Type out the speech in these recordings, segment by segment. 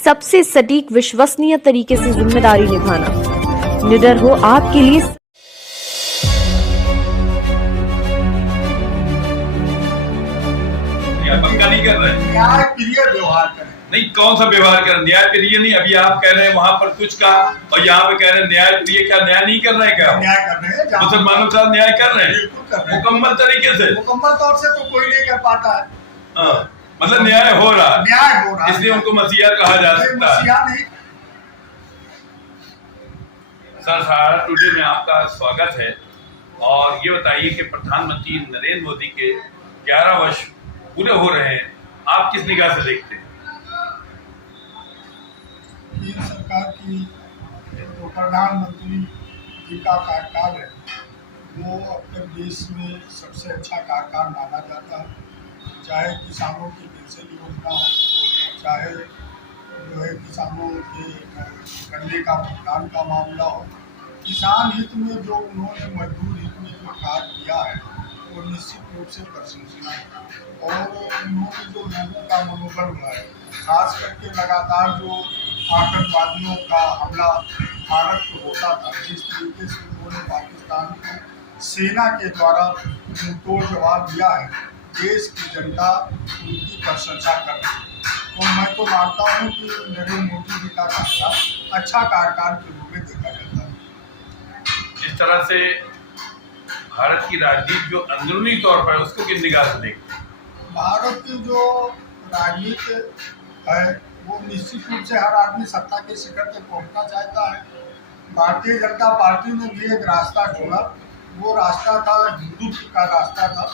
सबसे सटीक विश्वसनीय तरीके से जिम्मेदारी निभाना। निडर हो आपके लिए। पक्का नहीं कर रहे हैं, न्याय प्रिय व्यवहार करें। नहीं, कौन सा व्यवहार करें? न्याय प्रिय नहीं, अभी आप कह रहे हैं वहां पर कुछ का और यहाँ पे कह रहे हैं न्याय प्रिय। क्या न्याय नहीं कर रहे हैं? क्या न्याय कर रहे हैं, मुसलमानों के साथ न्याय कर रहे हैं? बिल्कुल कर रहे हैं, मुकम्मल तरीके से। मुकम्मल तौर से तो कोई नहीं कर पाता है। मतलब न्याय हो रहा है, न्याय हो रहा है, इसलिए उनको मसीहा कहा जा सकता है। मसीहा नहीं। सर, सहारा टुडे में आपका स्वागत है। और ये बताइए कि प्रधानमंत्री नरेंद्र मोदी के 11 वर्ष पूरे हो रहे हैं, आप किस निगाह से देखते हैं? केंद्र सरकार की जो प्रधानमंत्री जी का कार्यकाल है वो अब तक देश में सबसे अच्छा कार्यकाल माना जाता है। चाहे किसानों की पेंशन योजना हो, चाहे जो है किसानों के गन्ने का भुगतान का मामला हो, किसान हित में जो उन्होंने मजदूर हित में जो कार्य किया है वो निश्चित रूप से प्रशंसनीय है। और उन्होंने जो लोगों का मनोबल बढ़ाया, खास करके लगातार जो आतंकवादियों का हमला भारत को होता था, जिस तरीके से उन्होंने पाकिस्तान को सेना के द्वारा मुंहतोड़ जवाब दिया है, देश की जनता उनकी प्रशंसा कर रही है। और मैं तो मानता हूँ कि नरेंद्र मोदी जी का कार्यकाल अच्छा कार्यकाल के रूप में देखा जाता है। इस तरह से भारत की राजनीति जो अंदरूनी तौर पर है, उसको किस निगाह से देखते हैं? भारत की जो राजनीति है वो निश्चित रूप से हर आदमी सत्ता के शिखर तक पहुंचना चाहता है। भारतीय जनता पार्टी ने भी एक रास्ता चुना, वो रास्ता था हिंदुत्व का रास्ता था।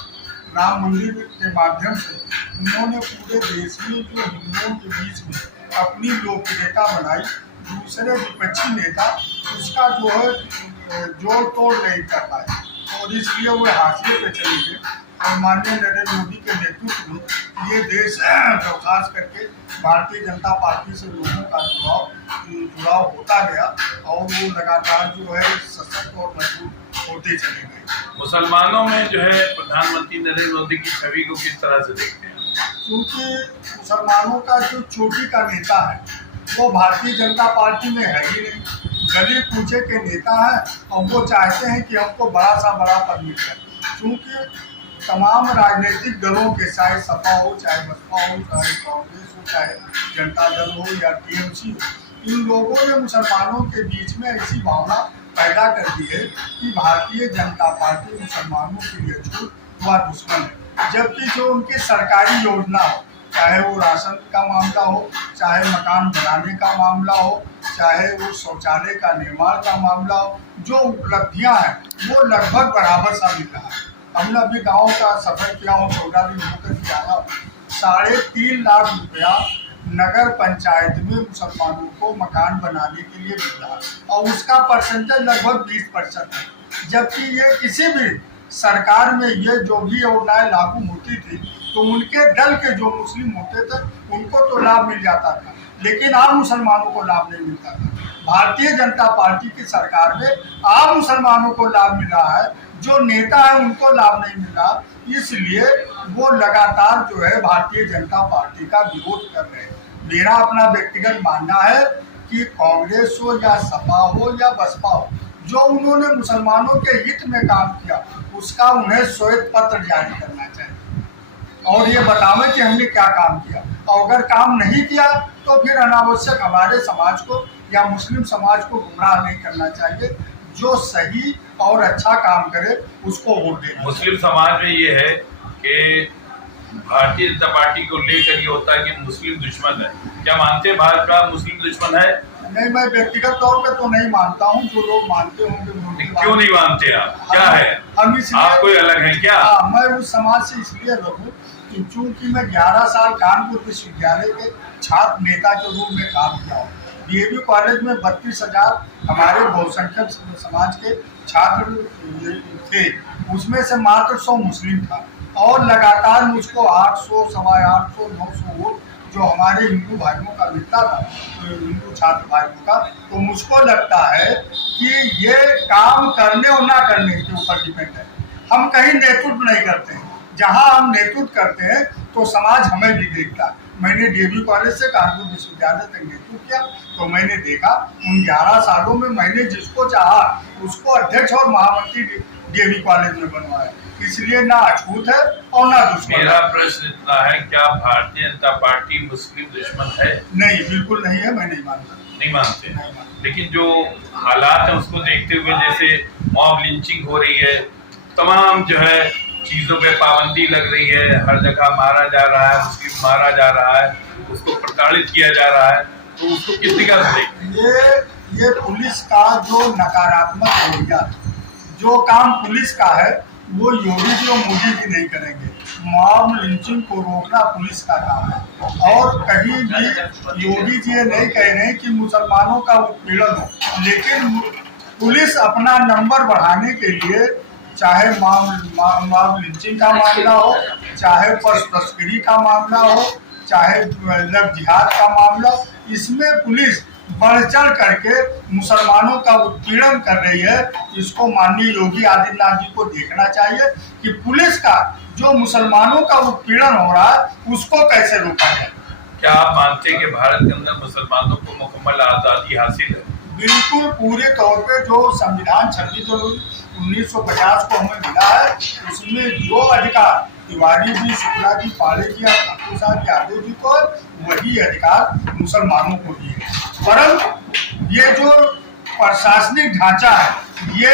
राम मंदिर के माध्यम से उन्होंने पूरे देश में जो हिंदुओं के बीच में अपनी लोकप्रियता बनाई, दूसरे विपक्षी नेता उसका जो है जोड़ तोड़ नहीं कर पाए और इसलिए वो हाशिए पे चले गए। और माननीय नरेंद्र मोदी के नेतृत्व में ये देश जो खास करके भारतीय जनता पार्टी से लोगों का जुड़ाव होता गया और वो लगातार जो है सशक्त और मजबूत होते चले गए। मुसलमानों में जो है प्रधानमंत्री नरेंद्र मोदी की छवि को किस तरह से देखते हैं? क्योंकि मुसलमानों का जो चोटी का नेता है वो भारतीय जनता पार्टी में है ही नहीं, गली कूचे के नेता है और वो चाहते हैं कि हमको बड़ा सा बड़ा पद मिल जाए। क्योंकि तमाम राजनीतिक दलों के, चाहे सपा हो, चाहे बसपा हो, चाहे कांग्रेस हो, चाहे जनता दल हो या टीएमसी हो, इन लोगों ने मुसलमानों के बीच में ऐसी भावना पैदा कर दी है कि भारतीय जनता पार्टी मुसलमानों के लिए छूट व दुश्मन है। जबकि जो उनकी सरकारी योजना हो, चाहे वो राशन का मामला हो, चाहे मकान बनाने का मामला हो, चाहे वो शौचालय का निर्माण का मामला हो, जो उपलब्धियां हैं वो लगभग बराबर सा मिल रहा है। हमने अभी गांव का सफर किया हूँ, 14 दिन होकर के आया हूँ। 3.5 लाख रुपया नगर पंचायत में मुसलमानों को मकान बनाने के लिए मिल रहा है और उसका परसेंटेज लगभग 20% है। जबकि ये किसी भी सरकार में ये जो भी योजनाएं लागू होती थी तो उनके दल के जो मुस्लिम होते थे उनको तो लाभ मिल जाता था, लेकिन आम मुसलमानों को लाभ नहीं मिलता था। भारतीय जनता पार्टी की सरकार में आम मुसलमानों को लाभ मिल रहा है, जो नेता है उनको लाभ नहीं मिल रहा, इसलिए वो लगातार जो है भारतीय जनता पार्टी का विरोध कर रहे हैं। मेरा अपना व्यक्तिगत मानना है कि कांग्रेस हो या सपा हो या बसपा हो, जो उन्होंने मुसलमानों के हित में काम किया उसका उन्हें श्वेत पत्र जारी करना चाहिए और ये बतावे कि हमने क्या काम किया। और अगर काम नहीं किया तो फिर अनावश्यक हमारे समाज को या मुस्लिम समाज को गुमराह नहीं करना चाहिए। जो सही और अच्छा काम करे उसको वोट देना। मुस्लिम समाज में ये है कि भारतीय जनता पार्टी को लेकर ये होता है कि मुस्लिम दुश्मन है। क्या मानते हैं भाजपा मुस्लिम दुश्मन है? नहीं, मैं व्यक्तिगत तौर पे तो नहीं मानता हूँ। जो लोग मानते होंगे क्यों नहीं मानते आप? क्या है? हम इसलिए आप कोई अलग है क्या? मैं उस समाज से इसलिए रहूँ कि चूंकि मैं 11 साल कानपुर विश्वविद्यालय के छात्र नेता के रूप में काम किया हूँ। डीएवी कॉलेज में 32,000 हमारे बहुसंख्यक समाज के छात्र थे, उसमें से मात्र 100 मुस्लिम था और लगातार मुझको 800, 850, 900 वोट जो हमारे हिंदू भाइयों का मिलता था, हिंदू छात्र भाइयों का, तो मुझको लगता है कि ये काम करने और ना करने के ऊपर डिपेंड है। हम कहीं नेतृत्व नहीं करते हैं, जहां हम नेतृत्व करते हैं तो समाज हमें भी देखता है। मैंने डीएवी कॉलेज से कानपुर विश्वविद्यालय तक नेतृत्व किया, तो मैंने देखा उन 11 सालों में मैंने जिसको चाहा उसको अध्यक्ष और महामंत्री डीएवी कॉलेज में बनवाया। इसलिए ना अछूत है और ना दुश्मन। मेरा प्रश्न इतना है, क्या भारतीय जनता पार्टी मुस्लिम दुश्मन है? नहीं, बिल्कुल नहीं है, मैं नहीं मानता। नहीं मानते। लेकिन जो हालात है उसको देखते हुए, जैसे मॉब लिंचिंग हो रही है, तमाम जो है चीजों पे पाबंदी लग रही है, हर जगह मारा जा रहा है, मुस्लिम मारा जा रहा है, उसको प्रताड़ित किया जा रहा है, तो उसको किस निगाह से देखते? ये पुलिस का जो नकारात्मक रवैया, जो काम पुलिस का है वो योगी जी और मोदी जी नहीं करेंगे। मॉब लिंचिंग को रोकना पुलिस का काम है, और कहीं भी योगी जी ये नहीं कह रहे हैं कि मुसलमानों का उत्पीड़न हो, लेकिन पुलिस अपना नंबर बढ़ाने के लिए चाहे मॉब लिंचिंग का मामला हो, चाहे पशु तस्करी का मामला हो, चाहे लव जिहाद का मामला, इसमें पुलिस बढ़ चढ़ करके मुसलमानों का उत्पीड़न कर रही है। इसको माननीय योगी आदित्यनाथ जी को देखना चाहिए कि पुलिस का जो मुसलमानों का उत्पीड़न हो रहा है उसको कैसे रोका जाए। क्या आप मानते हैं कि भारत के अंदर मुसलमानों को मुकम्मल आज़ादी हासिल है? बिल्कुल, पूरे तौर पे जो संविधान 26 जनवरी 1950 को हमें मिला है, उसमें जो अधिकार तिवारी जी, शुक्ला जी, पाड़े जी और ठाकुर साहब यादव जी को, वही अधिकार मुसलमानों को दिए। परंतु ये जो प्रशासनिक ढांचा है ये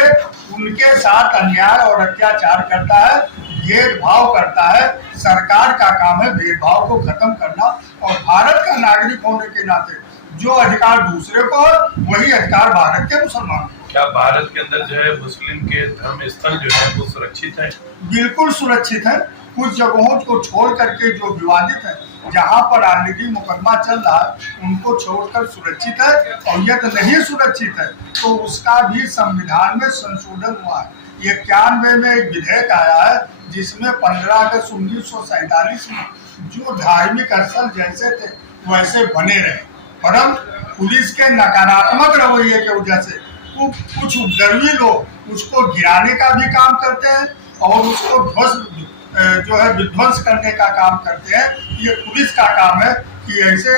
उनके साथ अन्याय और अत्याचार करता है, भेदभाव करता है। सरकार का काम है भेदभाव को खत्म करना, और भारत का नागरिक होने के नाते जो अधिकार दूसरे को है वही अधिकार भारत के मुसलमानों को। क्या भारत के अंदर जो है मुस्लिम के धर्म स्थल जो है वो सुरक्षित है? बिल्कुल सुरक्षित है। कुछ जगहों को छोड़ करके जो विवादित है, जहाँ पर ऑलरेडी मुकदमा चल रहा है, उनको छोड़कर सुरक्षित है, और यदि नहीं सुरक्षित है तो उसका भी संविधान में संशोधन हुआ है। 91 में एक विधेयक आया है जिसमें 15 अगस्त 1947 में जो धार्मिक स्थल जैसे थे वैसे बने रहे, परंतु पुलिस के नकारात्मक रवैये की वजह से कुछ उपद्रवी लोग उसको गिराने का भी काम करते हैं और उसको जो है विध्वंस करने का काम करते हैं। ये पुलिस का काम है कि ऐसे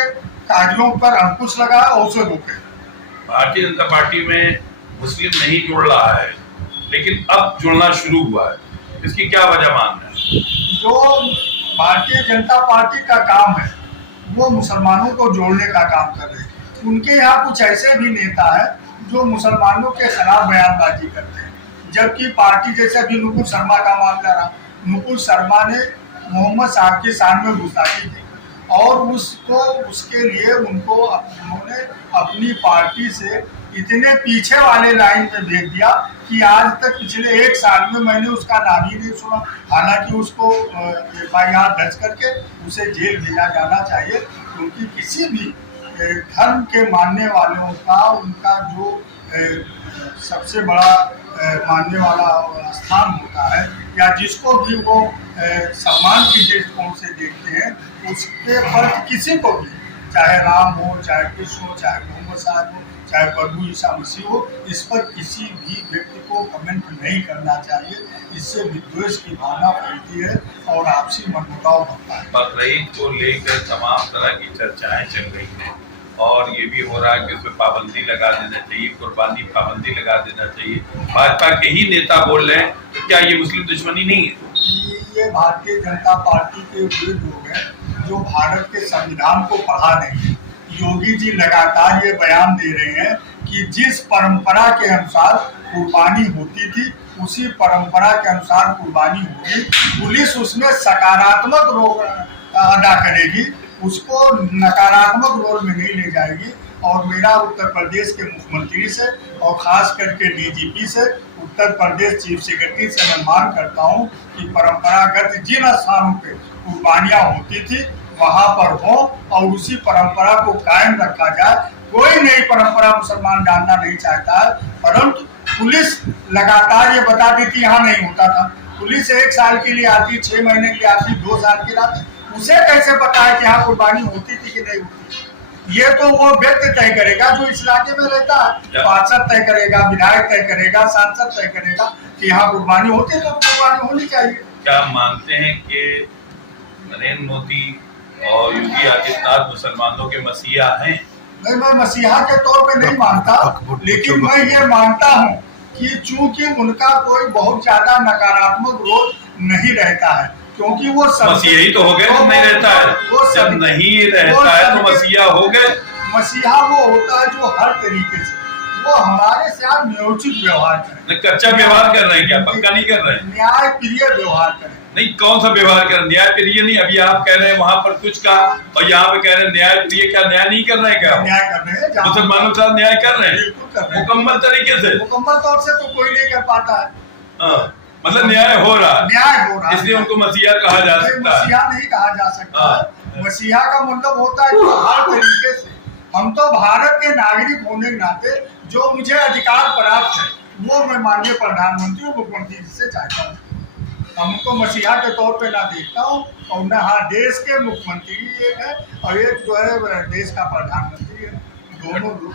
कार्यों पर अंकुश लगाए और उसे रोके। भारतीय जनता पार्टी में मुस्लिम नहीं जुड़ रहा है, लेकिन अब जुड़ना शुरू हुआ है, इसकी क्या वजह मानना है? जो भारतीय जनता पार्टी का काम है वो मुसलमानों को जोड़ने का काम कर रहे हैं। उनके यहाँ कुछ ऐसे भी नेता है जो मुसलमानों के खिलाफ बयानबाजी करते हैं, जबकि पार्टी जैसे अभी नुपुर शर्मा का मामला रहा, नुपुर शर्मा ने मोहम्मद साहब की शान में गुस्ताखी की और उसके लिए उन्होंने अपनी पार्टी से इतने पीछे वाले लाइन में भेज दिया कि आज तक पिछले 1 साल में मैंने उसका नाम ही नहीं सुना। हालांकि उसको FIR दर्ज करके उसे जेल भेजा जाना चाहिए, क्योंकि किसी भी धर्म के मानने वालों का उनका जो सबसे बड़ा मानने वाला स्थान होता है, या जिसको भी वो सम्मान की दृष्टिकोण से देखते हैं, उसके पर किसी को भी, चाहे राम हो, चाहे कृष्ण हो, चाहे मोहम्मद साहब हो, चाहे प्रभु ईसा मसीह हो, इस पर किसी भी व्यक्ति को कमेंट नहीं करना चाहिए। इससे विद्वेष की भावना फैलती है और आपसी मनमुटाव होता है। बकरीद को लेकर तमाम तरह की चर्चाएं चल रही हैं और ये भी हो रहा है कि उसमें पाबंदी लगा देना चाहिए, कुर्बानी पाबंदी लगा देना चाहिए। भाजपा के ही नेता बोल रहे हैं, तो क्या ये मुस्लिम दुश्मनी नहीं है? ये भारतीय जनता पार्टी के वे लोग हैं जो भारत के संविधान को पढ़ा नहीं। योगी जी लगातार ये बयान दे रहे हैं कि जिस परंपरा के अनुसार कुर्बानी होती थी उसी परंपरा के अनुसार कुर्बानी होगी। पुलिस उसमें सकारात्मक रोल अदा करेगी, उसको नकारात्मक रोल में नहीं ले जाएगी। और मेरा उत्तर प्रदेश के मुख्यमंत्री से और खास करके DGP से, उत्तर प्रदेश चीफ सेक्रेटरी से मैं मांग करता हूं कि परंपरागत जिन स्थानों पे कुर्बानियां होती थी वहां पर हो और उसी परंपरा को कायम रखा जाए। कोई नई परंपरा मुसलमान डालना नहीं चाहता है, परंतु पुलिस लगातार ये बताती थी यहाँ नहीं होता था। पुलिस 1 साल के लिए आती, 6 महीने के लिए आती, 2 साल के लिए आती, उसे कैसे पता है कि यहाँ कुर्बानी होती थी कि नहीं होती? ये तो वो व्यक्ति तय करेगा जो इस इलाके में रहता है। पार्षद तय करेगा, विधायक तय करेगा, सांसद तय करेगा कि यहाँ कुर्बानी होती है तो कुर्बानी होनी चाहिए। क्या मानते हैं कि नरेंद्र मोदी और योगी आदित्यनाथ मुसलमानों के मसीहा हैं। नहीं, मैं मसीहा के तौर पे नहीं मानता, लेकिन मैं ये मानता हूँ कि चूंकि उनका कोई बहुत ज्यादा नकारात्मक रोल नहीं रहता है, क्योंकि वो मसीहा ही तो हो गए, तो नहीं रहता है। जब नहीं रहता है तो मसीहा हो गए। मसीहा वो होता है जो हर तरीके से वो हमारे साथ न्यायोचित व्यवहार करे। कच्चा व्यवहार कर रहे हैं क्या? पक्का नहीं कर रहे हैं। न्याय प्रिय व्यवहार करे। नहीं, कौन सा व्यवहार कर? न्याय प्रिय नहीं। अभी आप कह रहे हैं वहां पर कुछ का, और यहाँ पे कह रहे हैं न्याय प्रिय। क्या न्याय नहीं कर रहे हैं? क्या न्याय कर रहे हैं, मुसलमानों के साथ न्याय कर रहे हैं? बिल्कुल कर रहे हैं, मुकम्मल तरीके से। मुकम्मल तौर से तो कोई नहीं कर पाता है। मतलब न्याय हो रहा है, न्याय हो रहा है, इसलिए उनको मसीहा कहा जा सकता है। मसीहा नहीं कहा जा सकता है। मसीहा का मतलब होता है जो हर तरीके से, हम तो भारत के नागरिक होने के नाते जो मुझे अधिकार प्राप्त है वो मैं माननीय प्रधानमंत्री और मुख्यमंत्री जी से चाहता हूँ। हम उनको मसीहा के तौर पे ना देखता हूँ, और न हाँ देश के मुख्यमंत्री एक है और एक जो है देश का प्रधानमंत्री है, दोनों लोग